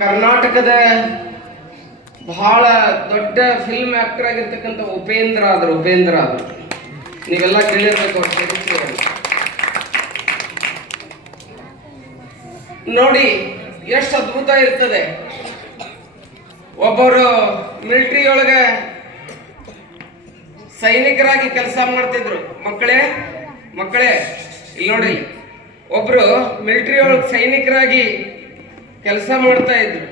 ಕರ್ನಾಟಕದ ಬಹಳ ದೊಡ್ಡ ಫಿಲ್ಮ್ ಆಕ್ಟರ್ ಆಗಿರ್ತಕ್ಕಂಥ ಉಪೇಂದ್ರ ಆದ್ರು ಉಪೇಂದ್ರ ಆದ್ರು. ನೀವೆಲ್ಲ ಕೇಳಿರ್ಬೇಕು. ನೋಡಿ, ಎಷ್ಟು ಅದ್ಭುತ ಇರ್ತದೆ. ಒಬ್ಬರು ಮಿಲಿಟರಿ ಒಳಗೆ ಸೈನಿಕರಾಗಿ ಕೆಲಸ ಮಾಡ್ತಿದ್ರು. ಮಕ್ಕಳೇ ಮಕ್ಕಳೇ, ಇಲ್ಲಿ ನೋಡಿ. ಒಬ್ರು ಮಿಲಿಟರಿ ಒಳಗೆ ಸೈನಿಕರಾಗಿ ಕೆಲಸ ಮಾಡ್ತಾ ಇದ್ರು.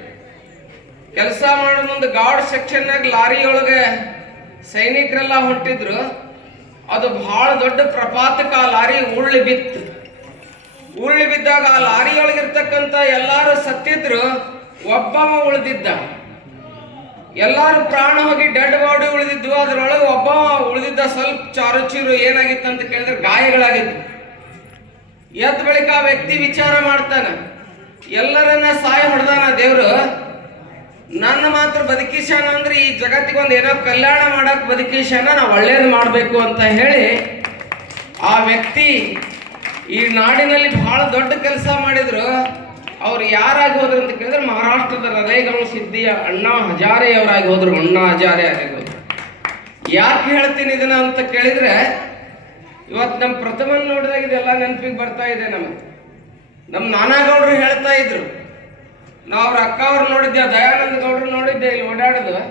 ಕೆಲಸ ಮಾಡೋ ಮುಂದೆ ಗಾಡ್ ಸೆಕ್ಷನ್ನಾಗ ಲಾರಿ ಒಳಗೆ ಸೈನಿಕರೆಲ್ಲ ಹೊಂಟಿದ್ರು. ಅದು ಬಹಳ ದೊಡ್ಡ ಪ್ರಪಾತಕ್ಕೆ ಆ ಲಾರಿ ಉರುಳಿ ಬಿತ್ತು. ಉರುಳಿ ಬಿದ್ದಾಗ ಆ ಲಾರಿ ಒಳಗಿರ್ತಕ್ಕಂಥ ಎಲ್ಲಾರು ಸತ್ತಿದ್ರು. ಒಬ್ಬವ ಉಳಿದಿದ್ದ. ಎಲ್ಲಾರು ಪ್ರಾಣ ಹೋಗಿ ಡೆಡ್ ಬಾಡಿ ಉಳಿದಿದ್ವು. ಅದರೊಳಗೆ ಒಬ್ಬ ಉಳಿದಿದ್ದ ಸ್ವಲ್ಪ ಚಾರು ಚೀರು ಏನಾಗಿತ್ತು ಅಂತ ಕೇಳಿದ್ರೆ ಗಾಯಗಳಾಗಿದ್ವು. ಎದ್ದ ಬಳಿಕ ಆ ವ್ಯಕ್ತಿ ವಿಚಾರ ಮಾಡ್ತಾನೆ. ಎಲ್ಲರನ್ನ ಸಾಯ ಹೊಡೆದಾನ ದೇವ್ರು. ನನ್ನ ಮಾತ್ರ ಬದುಕಿಸ್ಯಾನ ಅಂದ್ರೆ ಈ ಜಗತ್ತಿಗೆ ಒಂದು ಏನೋ ಕಲ್ಯಾಣ ಮಾಡಕ್ ಬದುಕಿಸ್ಯಾನ ನಾವು ಒಳ್ಳೇದು ಮಾಡಬೇಕು ಅಂತ ಹೇಳಿ ಆ ವ್ಯಕ್ತಿ ಈ ನಾಡಿನಲ್ಲಿ ಬಹಳ ದೊಡ್ಡ ಕೆಲಸ ಮಾಡಿದ್ರು. ಅವ್ರು ಯಾರಾಗಿ ಹೋದ್ರು ಅಂತ ಕೇಳಿದ್ರೆ ಮಹಾರಾಷ್ಟ್ರದ ಹೃದಯಗಳ ಸಿದ್ಧಿಯ ಅಣ್ಣಾ ಹಜಾರೆ ಅವರಾಗಿ ಹೋದ್ರು. ಅಣ್ಣಾ ಹಜಾರೆ ಆಗಿ ಹೋದ್ರು. ಯಾಕೆ ಹೇಳ್ತೀನಿ ಇದನ್ನ ಅಂತ ಕೇಳಿದ್ರೆ ಇವತ್ತು ನಮ್ಮ ಪ್ರಥಮ ನೋಡಿದಾಗ ಇದೆಲ್ಲ ನೆನಪಿಗೆ ಬರ್ತಾ ಇದೆ ನಮಗೆ. ನಮ್ಮ ನಾನಾಗೌಡರು ಹೇಳ್ತಾ ಇದ್ರು. ನಾವು ಅವ್ರ ಅಕ್ಕ ಅವ್ರು ನೋಡಿದ್ದೆ, ದಯಾನಂದ ಗೌಡ್ರು ನೋಡಿದ್ದೆ ಇಲ್ಲಿ ಓಡಾಡೋದು.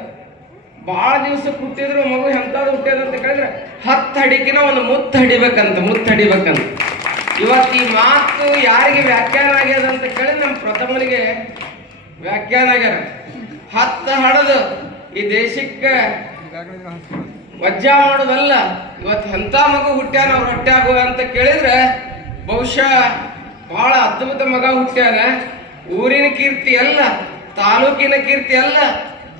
ಭಾಳ ದಿವಸ ಹುಟ್ಟಿದ್ರು ಮಗು ಎಂಥದ್ದು ಹುಟ್ಟಿದ್ರು ಅಂತ ಕೇಳಿದ್ರೆ, ಹತ್ತು ಅಡಿಕಿನ ಒಂದು ಮುತ್ತು ಹಡಿಬೇಕಂತ ಮುತ್ತು ಹಡಿಬೇಕಂತ ಇವತ್ತು ಈ ಮಾತು ಯಾರಿಗೆ ವ್ಯಾಖ್ಯಾನ ಆಗ್ಯದ ಅಂತ ಕೇಳಿ ನಮ್ಮ ಪ್ರಥಮನಿಗೆ ವ್ಯಾಖ್ಯಾನ ಆಗ್ಯಾರ. ಹತ್ತು ಹಡದು, ಈ ದೇಶಕ್ಕೆ ವಜ್ಜಾ ಮಾಡೋದಲ್ಲ, ಇವತ್ತು ಎಂಥ ಮಗು ಹುಟ್ಟ್ಯಾನ ಅವ್ರ ಆಗುವ ಅಂತ ಕೇಳಿದ್ರೆ, ಬಹುಶಃ ಬಹಳ ಅದ್ಭುತ ಮಗ ಹುಟ್ಟ್ಯಾನ. ಊರಿನ ಕೀರ್ತಿ ಅಲ್ಲ, ತಾಲೂಕಿನ ಕೀರ್ತಿ ಅಲ್ಲ,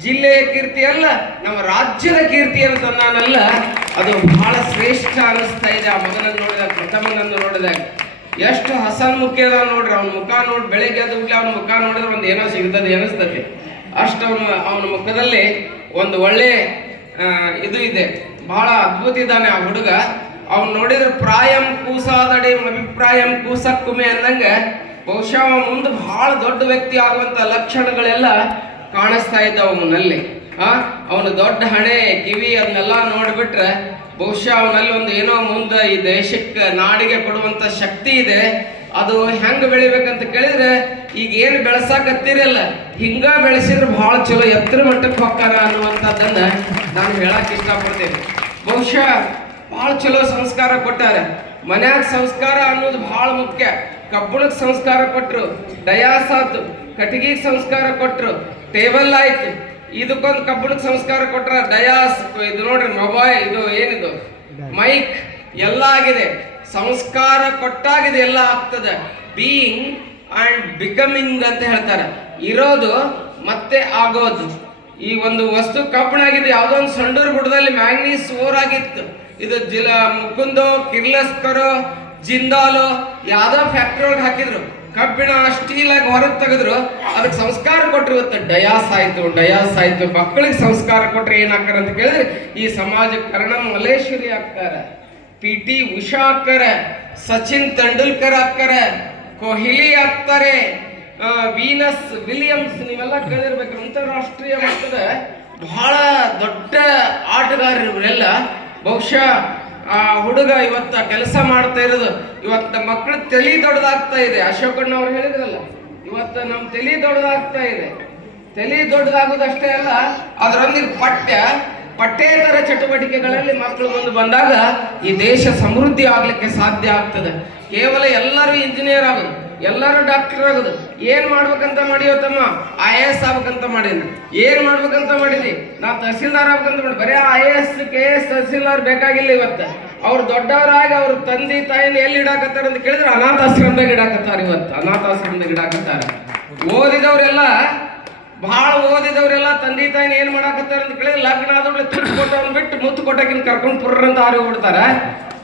ಜಿಲ್ಲೆಯ ಕೀರ್ತಿ ಅಲ್ಲ, ನಮ್ಮ ರಾಜ್ಯದ ಕೀರ್ತಿ ಅಂತ ನಾನಲ್ಲ. ಅದು ಬಹಳ ಶ್ರೇಷ್ಠ ಅನಿಸ್ತಾ ಇದೆ. ಆ ಮಗನನ್ನು ನೋಡಿದಾಗ, ಪ್ರಥಮನನ್ನು ನೋಡಿದಾಗ. ಎಷ್ಟು ಹಸನ್ಮುಖಿ ಅದ ನೋಡ್ರಿ. ಅವ್ನ ಮುಖ ನೋಡಿ, ಬೆಳಿಗ್ಗೆ ಎದ್ದು ಅವನ ಅವ್ನ ಮುಖ ನೋಡಿದ್ರೆ ಒಂದು ಏನೋ ಸಿಗ್ತದೆ ಅನಿಸ್ತದೆ ಅಷ್ಟು ಅವನು, ಅವನ ಮುಖದಲ್ಲಿ ಒಂದು ಒಳ್ಳೆ ಇದು ಇದೆ. ಬಹಳ ಅದ್ಭುತ ಇದ್ದಾನೆ ಆ ಹುಡುಗ. ಅವ್ನು ನೋಡಿದ್ರೆ ಪ್ರಾಯಂ ಕೂಸಾದಡೆ, ಅಭಿಪ್ರಾಯಂ ಕೂಸಕ್ಕುಮೆ ಅಂದಂಗೆ ಬಹುಶಃ ಅವ ಮುಂದೆ ಬಹಳ ದೊಡ್ಡ ವ್ಯಕ್ತಿ ಆಗುವಂತ ಲಕ್ಷಣಗಳೆಲ್ಲ ಕಾಣಿಸ್ತಾ ಇದ್ದಾವ ಅವನಲ್ಲಿ. ಆ, ಅವನ ದೊಡ್ಡ ಹಣೆ, ಕಿವಿ ಅದನ್ನೆಲ್ಲ ನೋಡ್ಬಿಟ್ರೆ ಬಹುಶಃ ಅವನಲ್ಲಿ ಒಂದು ಏನೋ ಮುಂದೆ ಈ ದೇಶಕ್ಕೆ, ನಾಡಿಗೆ ಕೊಡುವಂತ ಶಕ್ತಿ ಇದೆ. ಅದು ಹೆಂಗ್ ಬೆಳಿಬೇಕಂತ ಕೇಳಿದ್ರೆ, ಈಗ ಏನು ಬೆಳೆಸಾಕತ್ತಿರಲ್ಲ, ಹಿಂಗ ಬೆಳೆಸಿದ್ರೆ ಬಹಳ ಚಲೋ ಎತ್ತರ ಮಟ್ಟಕ್ಕೆ ಹೋಗ್ತಾರ ಅನ್ನುವಂಥದ್ದನ್ನ ನಾನು ಹೇಳಕ್ ಇಷ್ಟಪಡ್ತೇನೆ. ಬಹುಶಃ ಬಹಳ ಚಲೋ ಸಂಸ್ಕಾರ ಕೊಟ್ಟಾರೆ. ಮನ್ಯಾಗ ಸಂಸ್ಕಾರ ಅನ್ನೋದು ಬಹಳ ಮುಖ್ಯ. ಕಬ್ಬಣಕ್ಕೆ ಸಂಸ್ಕಾರ ಕೊಟ್ಟರು ಡಯಾಸ್ ಆತು ಕಟ್ಟಿಗೆಗೆ ಸಂಸ್ಕಾರ ಕೊಟ್ಟರು ಟೇಬಲ್ ಆಯ್ತು. ಇದಕ್ಕೊಂದು ಕಬ್ಬಣಕ್ಕೆ ಸಂಸ್ಕಾರ ಕೊಟ್ಟರೆ ಡಯಾಸ್, ಇದು ನೋಡ್ರಿ ಮೊಬೈಲ್, ಇದು ಏನಿದು? ಮೈಕ್, ಎಲ್ಲ ಆಗಿದೆ. ಸಂಸ್ಕಾರ ಕೊಟ್ಟಾಗಿದೆ, ಎಲ್ಲ ಆಗ್ತದೆ. ಬೀಯಿಂಗ್ ಅಂಡ್ ಬಿಕಮಿಂಗ್ ಅಂತ ಹೇಳ್ತಾರೆ. ಇರೋದು ಮತ್ತೆ ಆಗೋದು. ಈ ಒಂದು ವಸ್ತು ಕಬ್ಬಣಾಗಿದೆ ಯಾವುದೋ ಒಂದು ಸಂಡೂರು ಗುಡ್ಡದಲ್ಲಿ ಮ್ಯಾಂಗ್ನೀಸ್ ಓರ್ ಆಗಿತ್ತು ಇದು ಜಿಲ ಮುಕುಂದೋ, ಕಿರ್ಲಸ್ಕರೋ, ಜಿಂದಾಲೋ, ಯಾವ್ದೋ ಫ್ಯಾಕ್ಟ್ರಿ ಒಳಗೆ ಹಾಕಿದ್ರು. ಕಬ್ಬಿಣ ಸ್ಟೀಲ್ ಆಗಿ ಹೊರಗೆ ತೆಗೆದ್ರು. ಅದಕ್ಕೆ ಸಂಸ್ಕಾರ ಕೊಟ್ರು ಇವತ್ತು. ಡಯಾಸ್ ಆಯ್ತು ಡಯಾಸ್ ಆಯ್ತು. ಮಕ್ಕಳಿಗೆ ಸಂಸ್ಕಾರ ಕೊಟ್ರೆ ಏನಾಗ್ತಾರೆ ಅಂತ ಕೇಳಿದ್ರೆ, ಈ ಸಮಾಜಕ್ಕೆ ಕರ್ಣ ಮಲೇಶ್ವರಿ ಆಗ್ತಾರೆ. ಪಿ ಟಿ ಉಷಾ ಆಗ್ತಾರೆ. ಸಚಿನ್ ತೆಂಡೂಲ್ಕರ್ ಆಗ್ತಾರೆ. ಕೊಹ್ಲಿ ಆಗ್ತಾರೆ. ವೀನಸ್ ವಿಲಿಯಮ್ಸ್ ನೀವೆಲ್ಲ ಕೇಳಿರ್ಬೇಕು, ಅಂತಾರಾಷ್ಟ್ರೀಯ ಮಟ್ಟದ ಬಹಳ ದೊಡ್ಡ ಆಟಗಾರರು ಇವರೆಲ್ಲ. ಬಹುಶಃ, ಆ, ಹುಡುಗ ಇವತ್ತ ಕೆಲಸ ಮಾಡ್ತಾ ಇರೋದು. ಇವತ್ತ ಮಕ್ಕಳು ತಲೆ ದೊಡ್ಡದಾಗ್ತಾ ಇದೆ. ಅಶೋಕಣ್ಣ ಅವ್ರು ಹೇಳಿದ್ರಲ್ಲ, ಇವತ್ತ ನಮ್ಮ ತಲೆ ದೊಡ್ಡದಾಗ್ತಾ ಇದೆ. ತಲೆ ದೊಡ್ಡದಾಗೋದಷ್ಟೇ ಅಲ್ಲ ಅದರೊಂದಿಗೆ ಪಠ್ಯ, ಪಠ್ಯೇತರ ಚಟುವಟಿಕೆಗಳಲ್ಲಿ ಮಕ್ಕಳು ಮುಂದೆ ಬಂದಾಗ ಈ ದೇಶ ಸಮೃದ್ಧಿ ಆಗ್ಲಿಕ್ಕೆ ಸಾಧ್ಯ ಆಗ್ತದೆ. ಕೇವಲ ಎಲ್ಲರೂ ಇಂಜಿನಿಯರ್ ಆಗೋದು ಎಲ್ಲರೂ ಡಾಕ್ಟರ್ ಆಗೋದು. ಏನ್ ಮಾಡ್ಬೇಕಂತ ಮಾಡಿಯೋ ತಮ್ಮ ಐ ಎ ಎಸ್ ಆಗ್ಬೇಕಂತ ಮಾಡೀನಿ. ಏನ್ ಮಾಡ್ಬೇಕಂತ ಮಾಡಿದಿ ನಾ ತಹಸೀಲ್ದಾರ್ ಆಗ್ಬೇಕಂತ ಮಾಡಿ ಬರೀ I A S K S tahsildar ಬೇಕಾಗಿಲ್ಲ ಇವತ್ತು. ಅವ್ರು ದೊಡ್ಡವರಾಗಿ ಅವ್ರ ತಂದೆ ತಾಯಿನ ಎಲ್ಲಿ ಇಡಾಕತ್ತಾರ ಅಂತ ಕೇಳಿದ್ರೆ ಅನಾಥಾಶ್ರಮದಾಗ ಇಡಾಕತ್ತಾರ ಇವತ್ತು. ಅನಾಥಾಶ್ರಮದಾಗ ಇಡಾಕತ್ತಾರ. ಓದಿದವರೆಲ್ಲ ಬಹಳ ಓದಿದವರೆಲ್ಲ ತಂದೆ ತಾಯಿನ ಏನ್ ಮಾಡಾಕತ್ತಾರ ಅಂತ ಕೇಳಿದ್ರೆ ಲಗ್ನ ಆದ್ರೆ ತುಟ್ಟು ಕೊಟ್ಟವನ್ ಬಿಟ್ಟು ಮುತ್ತು ಕೊಟ್ಟಕಿನ ಕರ್ಕೊಂಡು ಪುರ್ರಂತ ಆರಿ ಬಿಡ್ತಾರ